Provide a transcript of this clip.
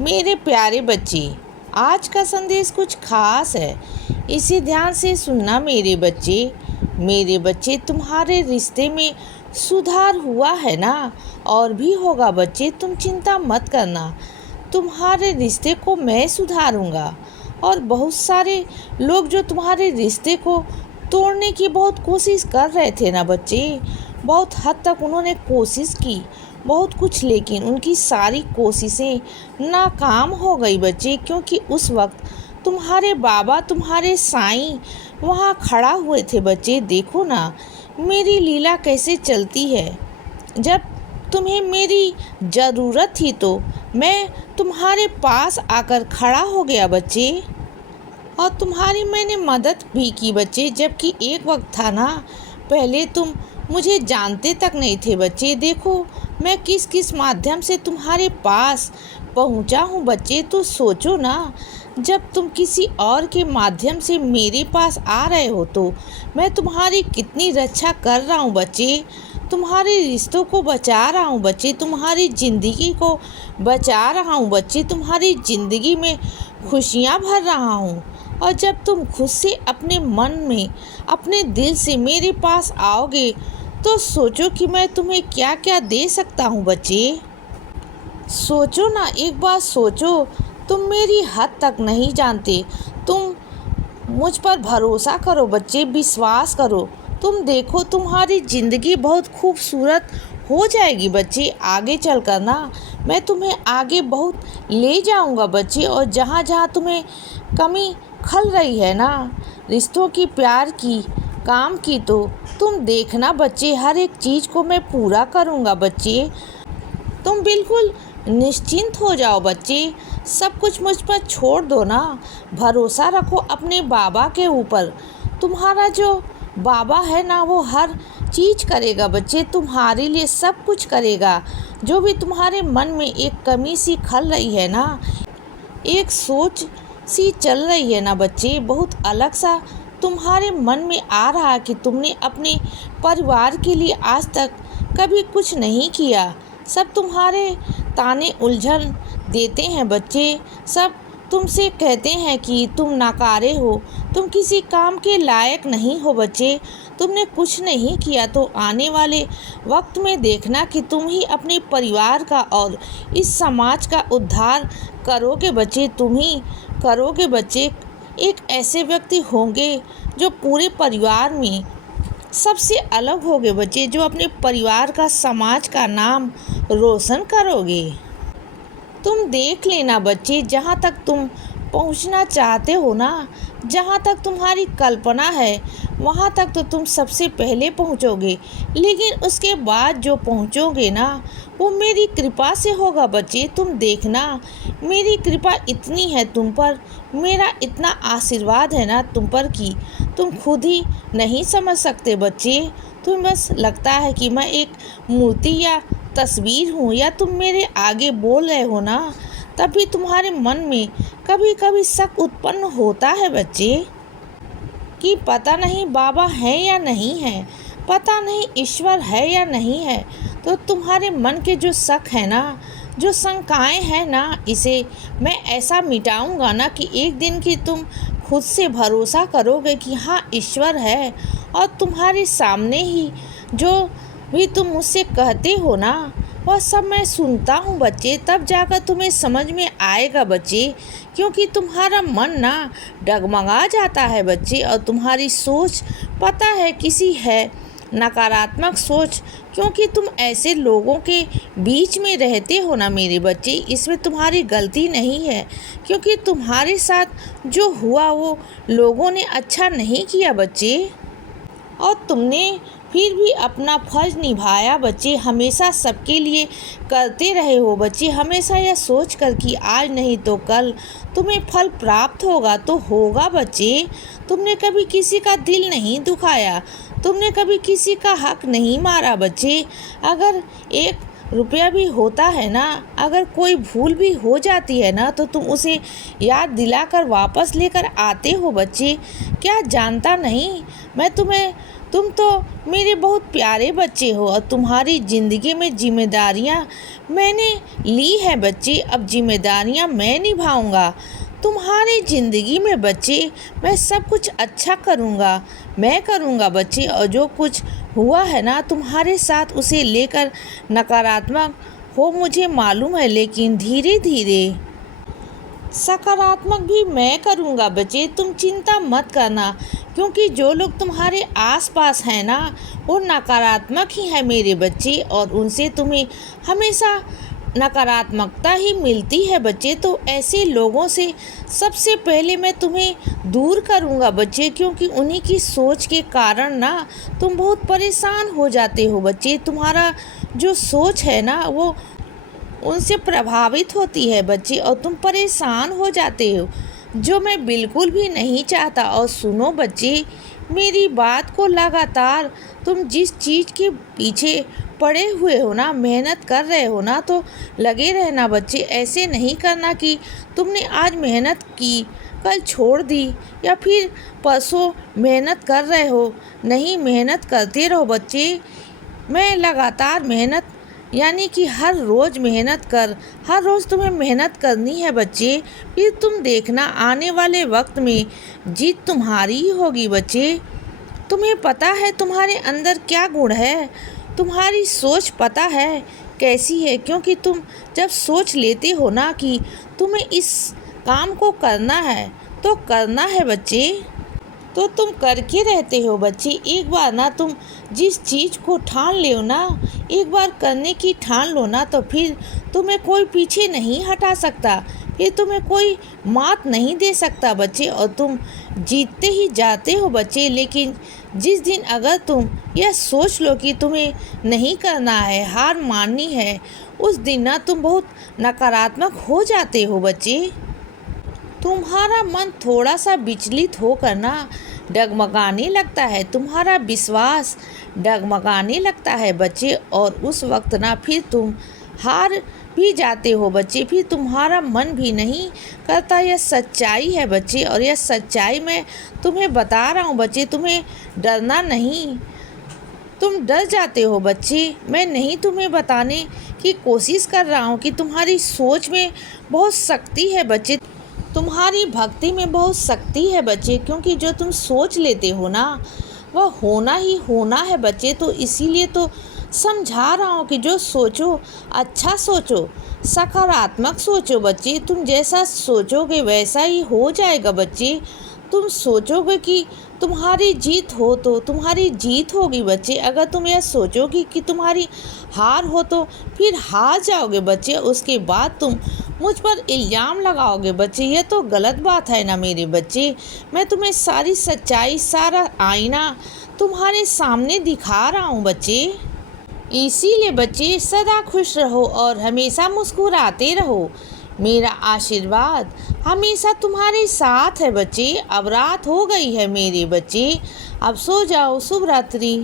मेरे प्यारे बच्चे, आज का संदेश कुछ खास है। इसे ध्यान से सुनना मेरे बच्चे। मेरे बच्चे, तुम्हारे रिश्ते में सुधार हुआ है ना? और भी होगा बच्चे, तुम चिंता मत करना। तुम्हारे रिश्ते को मैं सुधारूंगा। और बहुत सारे लोग जो तुम्हारे रिश्ते को तोड़ने की बहुत कोशिश कर रहे थे ना बच्चे, बहुत हद तक उन्होंने कोशिश की बहुत कुछ, लेकिन उनकी सारी कोशिशें नाकाम हो गई बच्चे। क्योंकि उस वक्त तुम्हारे बाबा, तुम्हारे साईं वहाँ खड़ा हुए थे बच्चे। देखो ना मेरी लीला कैसे चलती है। जब तुम्हें मेरी ज़रूरत थी तो मैं तुम्हारे पास आकर खड़ा हो गया बच्चे, और तुम्हारी मैंने मदद भी की बच्चे। जबकि एक वक्त था ना, पहले तुम मुझे जानते तक नहीं थे बच्चे। देखो मैं किस किस माध्यम से तुम्हारे पास पहुंचा हूं बच्चे। तो सोचो ना, जब तुम किसी और के माध्यम से मेरे पास आ रहे हो तो मैं तुम्हारी कितनी रक्षा कर रहा हूं बच्चे। तुम्हारे रिश्तों को बचा रहा हूं बच्चे, तुम्हारी ज़िंदगी को बचा रहा हूं बच्चे, तुम्हारी ज़िंदगी में खुशियां भर रहा हूं। और जब तुम खुद से अपने मन में, अपने दिल से मेरे पास आओगे तो सोचो कि मैं तुम्हें क्या क्या दे सकता हूँ बच्चे। सोचो ना, एक बार सोचो। तुम मेरी हद तक नहीं जानते। तुम मुझ पर भरोसा करो बच्चे, विश्वास करो। तुम देखो तुम्हारी ज़िंदगी बहुत खूबसूरत हो जाएगी बच्चे। आगे चल कर ना मैं तुम्हें आगे बहुत ले जाऊंगा बच्चे। और जहाँ जहाँ तुम्हें कमी खल रही है ना, रिश्तों की, प्यार की, काम की, तो तुम देखना बच्चे, हर एक चीज़ को मैं पूरा करूँगा बच्चे। तुम बिल्कुल निश्चिंत हो जाओ बच्चे। सब कुछ मुझ पर छोड़ दो ना। भरोसा रखो अपने बाबा के ऊपर। तुम्हारा जो बाबा है ना, वो हर चीज़ करेगा बच्चे, तुम्हारे लिए सब कुछ करेगा। जो भी तुम्हारे मन में एक कमी सी खल रही है ना, एक सोच सी चल रही है ना बच्चे, बहुत अलग सा तुम्हारे मन में आ रहा कि तुमने अपने परिवार के लिए आज तक कभी कुछ नहीं किया। सब तुम्हारे ताने उलझन देते हैं बच्चे। सब तुमसे कहते हैं कि तुम नाकारे हो, तुम किसी काम के लायक नहीं हो बच्चे, तुमने कुछ नहीं किया। तो आने वाले वक्त में देखना कि तुम ही अपने परिवार का और इस समाज का उद्धार करोगे बच्चे, तुम ही करोगे बच्चे। एक ऐसे व्यक्ति होंगे जो पूरे परिवार में सबसे अलग होगे बच्चे, जो अपने परिवार का, समाज का नाम रोशन करोगे। तुम देख लेना बच्चे, जहाँ तक तुम पहुँचना चाहते हो ना, जहाँ तक तुम्हारी कल्पना है वहाँ तक तो तुम सबसे पहले पहुँचोगे। लेकिन उसके बाद जो पहुँचोगे ना, वो मेरी कृपा से होगा बच्चे। तुम देखना, मेरी कृपा इतनी है तुम पर, मेरा इतना आशीर्वाद है ना तुम पर कि तुम खुद ही नहीं समझ सकते बच्चे। तुम्हें बस लगता है कि मैं एक मूर्ति या तस्वीर हूँ, या तुम मेरे आगे बोल रहे हो ना, तभी तुम्हारे मन में कभी कभी शक उत्पन्न होता है बच्चे कि पता नहीं बाबा है या नहीं है, पता नहीं ईश्वर है या नहीं है। तो तुम्हारे मन के जो शक है ना, जो शंकाएं हैं ना, इसे मैं ऐसा मिटाऊंगा ना कि एक दिन की तुम खुद से भरोसा करोगे कि हाँ ईश्वर है। और तुम्हारे सामने ही जो भी तुम मुझसे कहते हो ना, वह सब मैं सुनता हूँ बच्चे। तब जाकर तुम्हें समझ में आएगा बच्चे, क्योंकि तुम्हारा मन ना डगमगा जाता है बच्चे। और तुम्हारी सोच पता है किसी है नकारात्मक सोच, क्योंकि तुम ऐसे लोगों के बीच में रहते हो ना मेरे बच्चे। इसमें तुम्हारी गलती नहीं है, क्योंकि तुम्हारे साथ जो हुआ वो लोगों ने अच्छा नहीं किया बच्चे, और तुमने फिर भी अपना फर्ज निभाया बच्चे। हमेशा सबके लिए करते रहे हो बच्चे, हमेशा यह सोच कर कि आज नहीं तो कल तुम्हें फल प्राप्त होगा तो होगा बच्चे। तुमने कभी किसी का दिल नहीं दुखाया, तुमने कभी किसी का हक नहीं मारा बच्चे। अगर एक रुपया भी होता है ना, अगर कोई भूल भी हो जाती है ना, तो तुम उसे याद दिलाकर वापस लेकर आते हो बच्चे। क्या जानता नहीं, मैं तुम्हें तुम तो मेरे बहुत प्यारे बच्चे हो और तुम्हारी ज़िंदगी में जिम्मेदारियाँ मैंने ली है बच्चे। अब जिम्मेदारियाँ मैं निभाऊंगा तुम्हारी ज़िंदगी में बच्चे। मैं सब कुछ अच्छा करूँगा, मैं करूँगा बच्चे। और जो कुछ हुआ है ना तुम्हारे साथ उसे लेकर नकारात्मक हो मुझे मालूम है, लेकिन धीरे धीरे सकारात्मक भी मैं करूँगा बच्चे। तुम चिंता मत करना, क्योंकि जो लोग तुम्हारे आसपास हैं ना वो नकारात्मक ही है मेरे बच्चे, और उनसे तुम्हें हमेशा नकारात्मकता ही मिलती है बच्चे। तो ऐसे लोगों से सबसे पहले मैं तुम्हें दूर करूँगा बच्चे, क्योंकि उन्हीं की सोच के कारण ना तुम बहुत परेशान हो जाते हो बच्चे। तुम्हारा जो सोच है ना वो उनसे प्रभावित होती है बच्चे, और तुम परेशान हो जाते हो, जो मैं बिल्कुल भी नहीं चाहता। और सुनो बच्चे, मेरी बात को लगातार तुम जिस चीज़ के पीछे पड़े हुए हो ना, मेहनत कर रहे हो ना, तो लगे रहना बच्चे। ऐसे नहीं करना कि तुमने आज मेहनत की कल छोड़ दी, या फिर परसों मेहनत कर रहे हो। नहीं, मेहनत करते रहो बच्चे। मैं लगातार मेहनत यानी कि हर रोज़ मेहनत कर, हर रोज़ तुम्हें मेहनत करनी है बच्चे। फिर तुम देखना आने वाले वक्त में जीत तुम्हारी ही होगी बच्चे। तुम्हें पता है तुम्हारे अंदर क्या गुण है, तुम्हारी सोच पता है कैसी है, क्योंकि तुम जब सोच लेते हो ना कि तुम्हें इस काम को करना है तो करना है बच्चे, तो तुम करके रहते हो बच्चे। एक बार ना तुम जिस चीज़ को ठान लो ना, एक बार करने की ठान लो ना, तो फिर तुम्हें कोई पीछे नहीं हटा सकता, फिर तुम्हें कोई मात नहीं दे सकता बच्चे, और तुम जीतते ही जाते हो बच्चे। लेकिन जिस दिन अगर तुम यह सोच लो कि तुम्हें नहीं करना है, हार माननी है, उस दिन ना तुम बहुत नकारात्मक हो जाते हो बच्चे। तुम्हारा मन थोड़ा सा विचलित होकर ना डगमगाने लगता है, तुम्हारा विश्वास डगमगाने लगता है बच्चे, और उस वक्त ना फिर तुम हार भी जाते हो बच्चे। फिर तुम्हारा मन भी नहीं करता। यह सच्चाई है बच्चे, और यह सच्चाई मैं तुम्हें बता रहा हूँ बच्चे। तुम्हें डरना नहीं, तुम डर जाते हो बच्चे। मैं नहीं तुम्हें बताने की कोशिश कर रहा हूँ कि तुम्हारी सोच में बहुत शक्ति है बच्चे, तुम्हारी भक्ति में बहुत शक्ति है बच्चे, क्योंकि जो तुम सोच लेते हो ना वह होना ही होना है बच्चे। तो इसीलिए तो समझा रहा हूँ कि जो सोचो अच्छा सोचो, सकारात्मक सोचो बच्चे। तुम जैसा सोचोगे वैसा ही हो जाएगा बच्चे। तुम सोचोगे कि तुम्हारी जीत हो तो तुम्हारी जीत होगी बच्चे। अगर तुम यह सोचोगे कि तुम्हारी हार हो तो फिर हार जाओगे बच्चे। उसके बाद तुम मुझ पर इल्ज़ाम लगाओगे बच्चे। यह तो गलत बात है ना मेरे बच्चे। मैं तुम्हें सारी सच्चाई, सारा आईना तुम्हारे सामने दिखा रहा हूँ बच्चे। इसीलिए बच्चे सदा खुश रहो और हमेशा मुस्कुराते रहो। मेरा आशीर्वाद हमेशा तुम्हारे साथ है बच्चे। अब रात हो गई है मेरे बच्चे, अब सो जाओ। शुभ रात्रि।